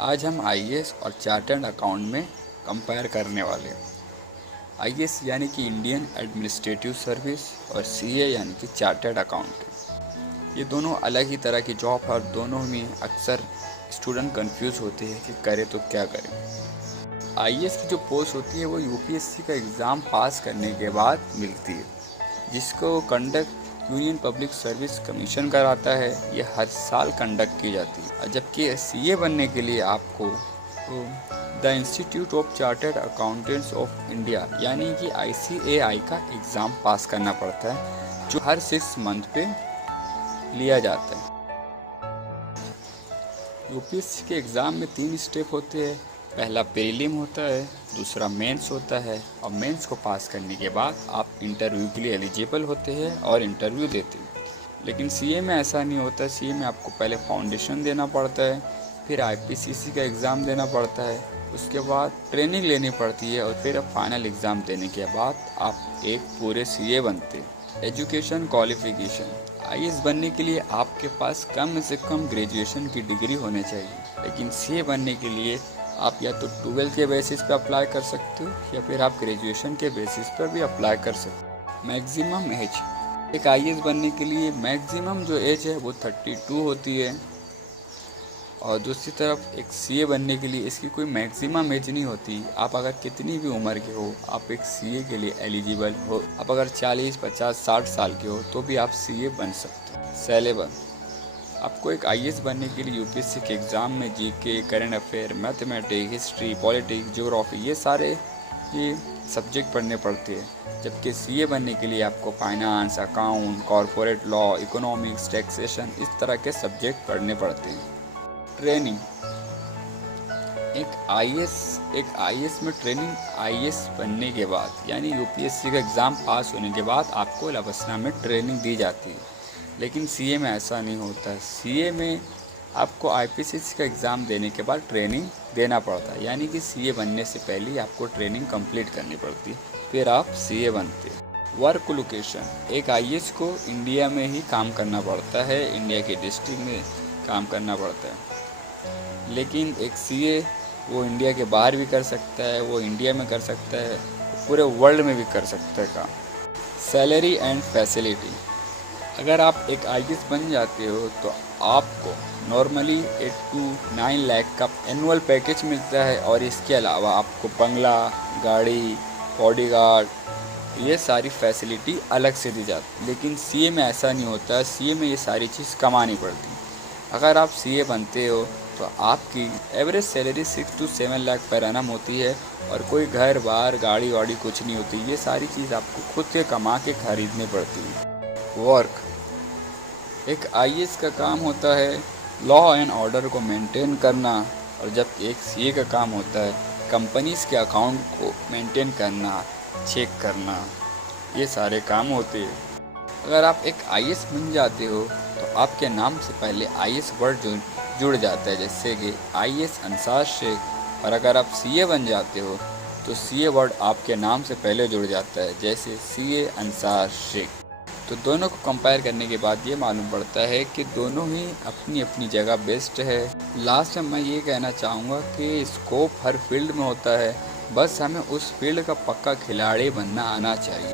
आज हम आईएएस और चार्टर्ड अकाउंट में कंपेयर करने वाले हैं। आईएएस यानी कि इंडियन एडमिनिस्ट्रेटिव सर्विस और सीए यानी कि चार्टर्ड अकाउंटेंट। ये दोनों अलग ही तरह की जॉब है और दोनों में अक्सर स्टूडेंट कंफ्यूज होते हैं कि करें तो क्या करें। आईएएस की जो पोस्ट होती है वो यूपीएससी का एग्ज़ाम पास करने के बाद मिलती है, जिसको conduct union public service commission कराता है। ये हर साल कंडक्ट की जाती है। जबकि सीए बनने के लिए आपको the institute of chartered accountants of India यानी कि ICAI का एग्ज़ाम पास करना पड़ता है, जो हर 6 मंथ पे लिया जाता है। यूपीएससी के एग्ज़ाम में 3 स्टेप होते हैं। पहला प्रीलिम होता है, दूसरा मेंस होता है और मेंस को पास करने के बाद आप इंटरव्यू के लिए एलिजिबल होते हैं और इंटरव्यू देते हैं। लेकिन सीए में ऐसा नहीं होता। सीए में आपको पहले फाउंडेशन देना पड़ता है, फिर IPCC का एग्ज़ाम देना पड़ता है, उसके बाद ट्रेनिंग लेनी पड़ती है और फिर अब फाइनल एग्ज़ाम देने के बाद आप एक पूरे सीए बनते हैं। एजुकेशन क्वालिफिकेशन, आईएएस बनने के लिए आपके पास कम से कम ग्रेजुएशन की डिग्री होनी चाहिए। लेकिन सीए बनने के लिए आप या तो 12th के बेसिस पे अप्लाई कर सकते हो या फिर आप ग्रेजुएशन के बेसिस पर भी अप्लाई कर सकते हो। मैक्सिमम एज, एक आईएएस बनने के लिए मैक्सिमम जो एज है वो 32 होती है और दूसरी तरफ एक सीए बनने के लिए इसकी कोई मैक्सिमम एज नहीं होती। आप अगर कितनी भी उम्र के हो आप एक सीए के लिए एलिजिबल हो। आप अगर 40, 50, 60 साल के हो तो भी आप सीए बन सकते हो। सिलेबस, आपको एक आईएएस बनने के लिए यूपीएससी के एग्ज़ाम में GK, current affair, mathematics, history, politics, geography ये सारे सब्जेक्ट पढ़ने पड़ते हैं। जबकि सीए बनने के लिए आपको finance, account, corporate law, economics, taxation इस तरह के सब्जेक्ट पढ़ने पड़ते हैं। ट्रेनिंग, एक आईएएस में ट्रेनिंग आईएएस बनने के बाद यानी यूपीएससी का एग्ज़ाम पास होने के बाद आपको लबसना में ट्रेनिंग दी जाती है। लेकिन सीए में ऐसा नहीं होता। सीए में आपको IPCC का एग्ज़ाम देने के बाद ट्रेनिंग देना पड़ता है, यानी कि सीए बनने से पहले आपको ट्रेनिंग कंप्लीट करनी पड़ती है, फिर आप सीए बनते हैं। वर्क लोकेशन, एक आईएएस को इंडिया में ही काम करना पड़ता है, इंडिया के डिस्ट्रिक्ट में काम करना पड़ता है। लेकिन एक सीए वो इंडिया के बाहर भी कर सकता है, वो इंडिया में कर सकता है, पूरे वर्ल्ड में भी कर सकता है काम। सैलरी एंड फैसिलिटी, अगर आप एक आईएएस बन जाते हो तो आपको नॉर्मली 8 to 9 लाख का एनुअल पैकेज मिलता है और इसके अलावा आपको बंगला, गाड़ी, बॉडीगार्ड ये सारी फैसिलिटी अलग से दी जाती है। लेकिन सीए में ऐसा नहीं होता। सीए में ये सारी चीज़ कमानी पड़ती है। अगर आप सीए बनते हो तो आपकी average salary 6 to 7 lakh per annum होती है और कोई घर बार गाड़ी वाड़ी कुछ नहीं होती। ये सारी चीज़ आपको खुद से कमा के खरीदनी पड़ती है। वर्क, एक आईएएस का काम होता है लॉ एंड ऑर्डर को मेंटेन करना और जब एक सीए का काम होता है कंपनीज़ के अकाउंट को मेंटेन करना, चेक करना, ये सारे काम होते हैं। अगर आप एक आईएएस बन जाते हो तो आपके नाम से पहले आईएएस वर्ड जुड़ जाता है, जैसे कि IAS अंसार शेख। और अगर आप सीए बन जाते हो तो सीए वर्ड आपके नाम से पहले जुड़ जाता है, जैसे सीए अंसार शेख। तो दोनों को कंपेयर करने के बाद ये मालूम पड़ता है कि दोनों ही अपनी अपनी जगह बेस्ट है। लास्ट में मैं ये कहना चाहूँगा कि स्कोप हर फील्ड में होता है, बस हमें उस फील्ड का पक्का खिलाड़ी बनना आना चाहिए।